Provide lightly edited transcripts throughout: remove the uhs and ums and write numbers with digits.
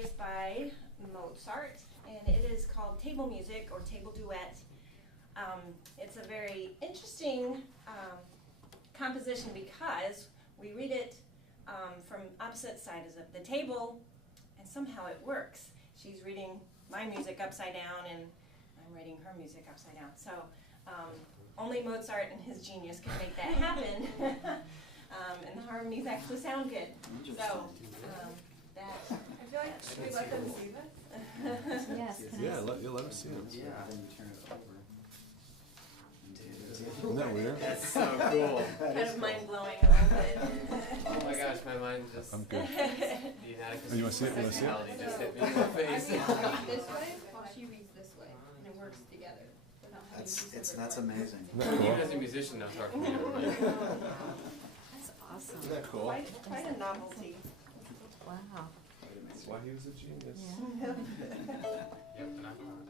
is by Mozart, and it is called Table Music or Table Duet. It's a very interesting composition because we read it from opposite sides of the table, and somehow it works. She's reading my music upside down, and I'm reading her music upside down. So only Mozart and his genius can make that happen. And the harmonies actually sound good. So that I feel like should we let them see this? Yes. Yeah, you'll let us see it. Yeah. Then you turn it over. Isn't that weird? That's so cool. kind of mind-blowing a little bit. Oh my gosh, my mind just... I'm good. The inadequacy Oh, you wanna see it? You wanna see it? personality just hit me in the I face. read this way while she reads this way, and it works together. Without having to do That's separate parts. amazing. Isn't that Even cool? as a musician, that's hard for me to relate. That's awesome. Isn't that cool? Quite a novelty. Wow. That's why he was a genius. Yeah. Yep, and I thought.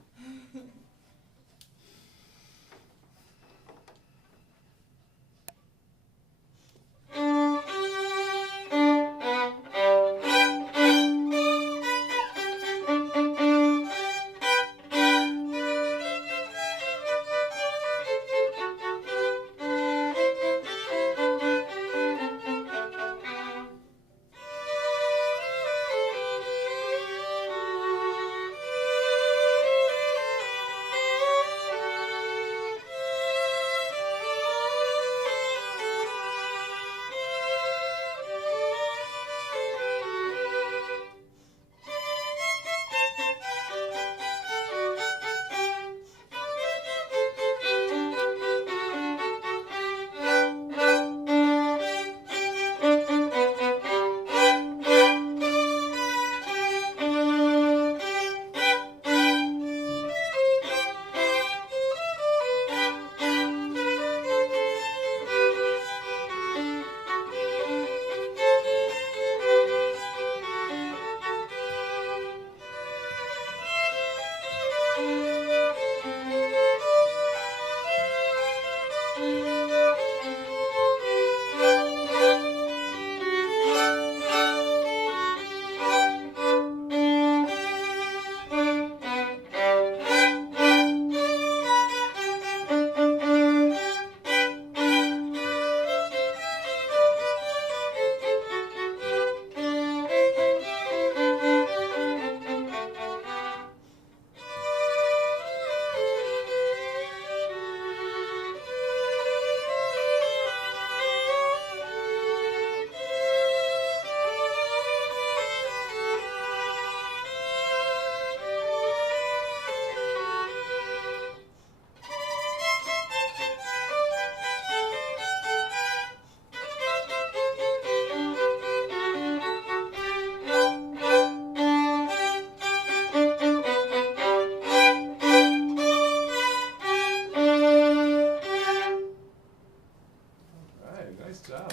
Alright, nice job.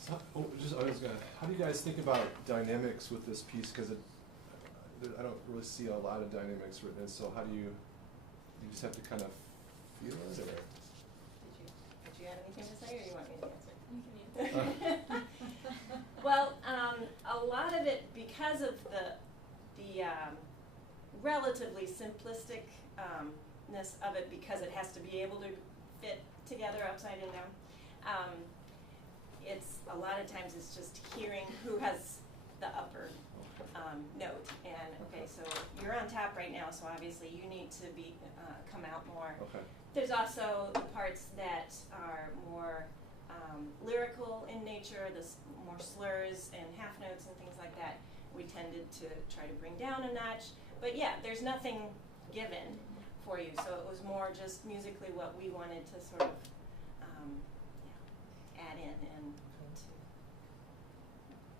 So, how do you guys think about dynamics with this piece? Because I don't really see a lot of dynamics written in, so how do you just have to kind of feel it? Or? Did you have anything to say, or you want me to answer? You can answer. Well, a lot of it, because of the relatively simplisticness of it, because it has to be able to fit together upside and down. It's a lot of times it's just hearing who has the upper note. And okay, so you're on top right now, so obviously you need to be come out more. Okay. There's also the parts that are more lyrical in nature, more slurs and half notes and things like that. We tended to try to bring down a notch. But yeah, there's nothing given for you, so it was more just musically what we wanted to sort of add in and to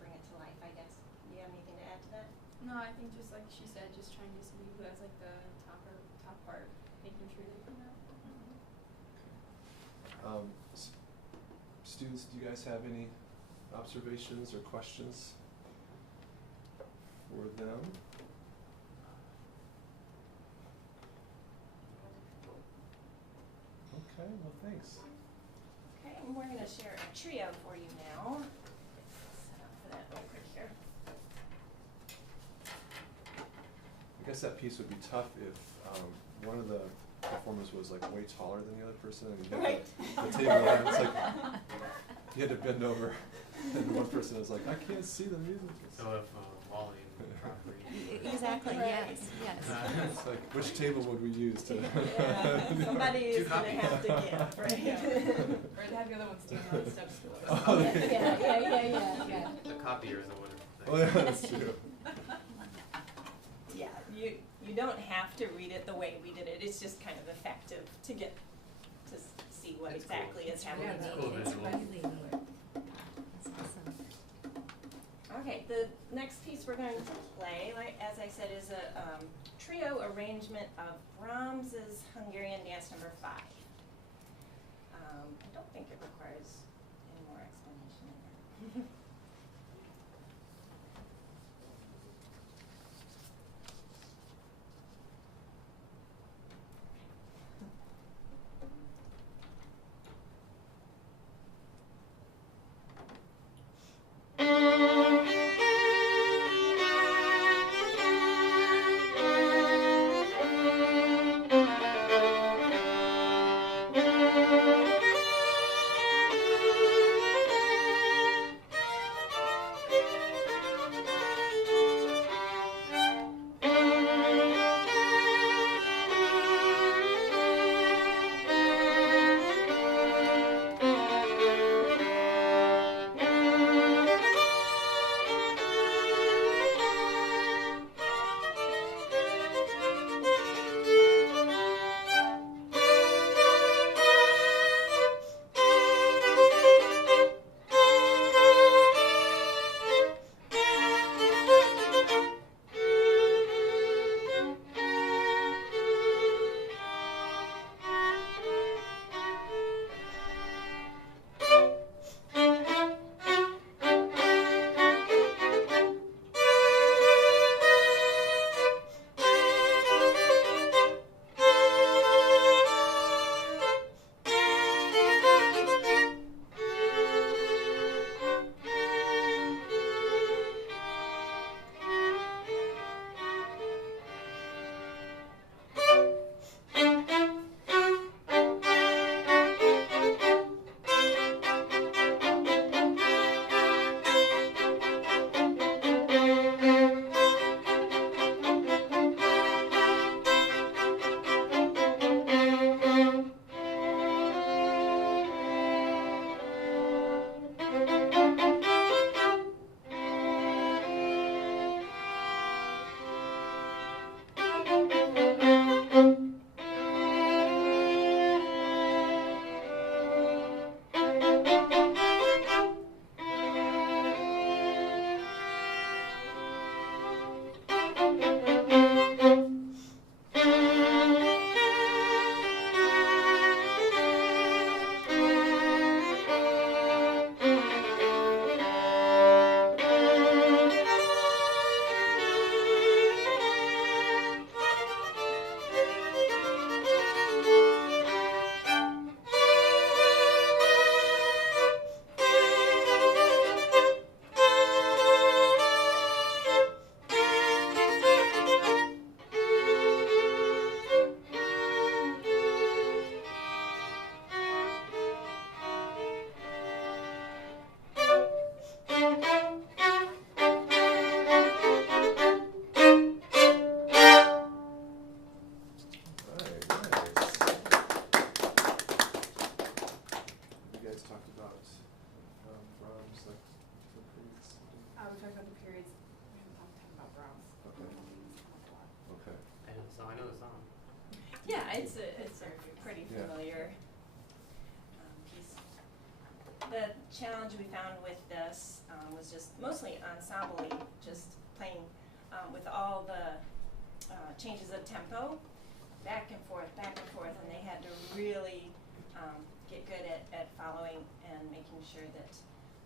bring it to life, I guess. Do you have anything to add to that? No, I think just like she said, just trying to see who has like the top part, making sure they come out. Students, do you guys have any observations or questions for them? Okay, well thanks. Okay, and we're going to share a trio for you now. guess that piece would be tough if one of the performers was like way taller than the other person, and you had the table, and it's like you had to bend over, and one person was like, I can't see the music. So if Wally and Property. Exactly, Right. yes, yes. It's like, which table would we use to? Yeah, somebody is Two gonna have to copies. give, right? Yeah. Or to have the other one stand on the steps for us. Oh, Yeah. The copier is a wonderful thing. Oh, yeah, that's true. Yeah, you don't have to read it the way we did it. It's just kind of effective to get to see what It's cool. exactly is happening. Yeah, It's cool It's visual. really neat. That's awesome. Okay, the next piece we're going to play, like as I said, is a trio arrangement of Brahms's Hungarian Dance Number 5. I don't think it requires any more explanation in there. We talked about the periods. We haven't talked about Brahms. Okay. Okay. And so I know the song. Yeah, it's a pretty Yeah. familiar piece. The challenge we found with this was just mostly ensemble, just playing with all the changes of tempo, back and forth, and they had to really get good at following and making sure that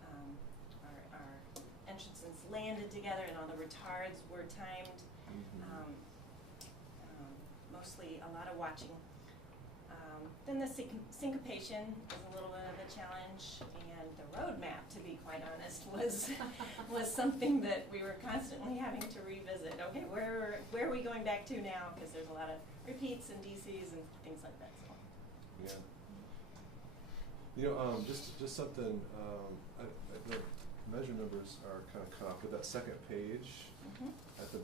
our entrances landed together and all the retards were timed. Mostly a lot of watching. Then the syncopation is a little bit of a challenge, and the roadmap, to be quite honest, was something that we were constantly having to revisit. Okay, where are we going back to now? Because there's a lot of repeats and DCs and things like that. So. Yeah. You know, just something. The measure numbers are kind of cut off, but that second page at the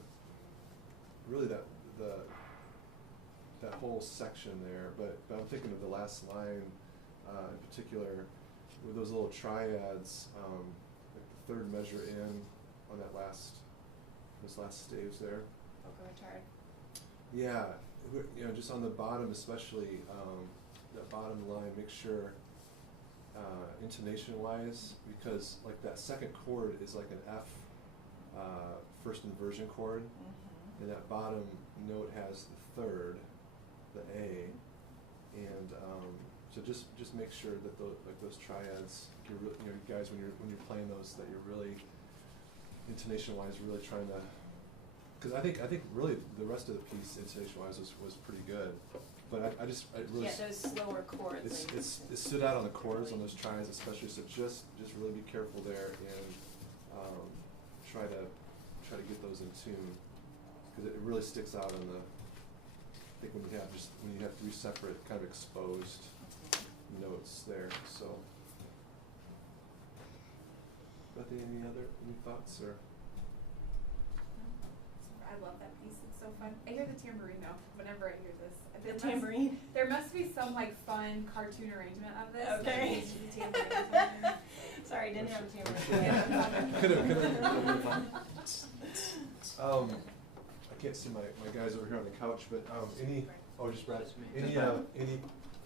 really that whole section there. But I'm thinking of the last line in particular, with those little triads, like the third measure in on that those last staves there. Vocal retard. Yeah, you know, just on the bottom, especially that bottom line, make sure intonation-wise, because like that second chord is like an F first inversion chord, and that bottom note has the third, the A, and so just make sure that those triads, you know, you guys when you're playing those, that you're really intonation-wise really trying to. Because I think really the rest of the piece intonation-wise was pretty good, but I really Those slower chords. it stood out on the chords on those triads especially. So just really be careful there and try to get those in tune, because it really sticks out on the. I think when you have three separate kind of exposed notes there. So, Bethany, any thoughts or? I love that piece. It's so fun. I hear the tambourine now whenever I hear this. The tambourine. There must be some like fun cartoon arrangement of this. Okay. That uses the tambourine. Sorry, didn't have a tambourine. Could've. I can't see my guys over here on the couch, but just Brad. Any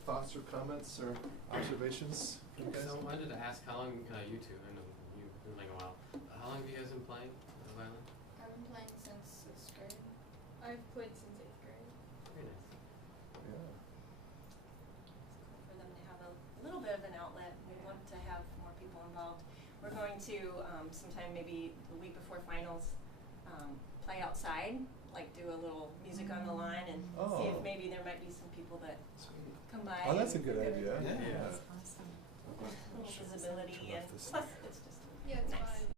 thoughts or comments or observations from you guys? So I wanted to ask how long you two, I know you've been playing a while. How long have you guys been playing the violin? I've been playing since 6th grade. I've played since 8th grade. Very nice. Yeah. For them to have a little bit of an outlet. We want to have more people involved. We're going to sometime maybe the week before finals play outside, like do a little music on the line and see if maybe there might be some people that come by. Oh, that's a good idea. That's Yeah. awesome. A little visibility, and plus it's just Yeah, it's nice. fun.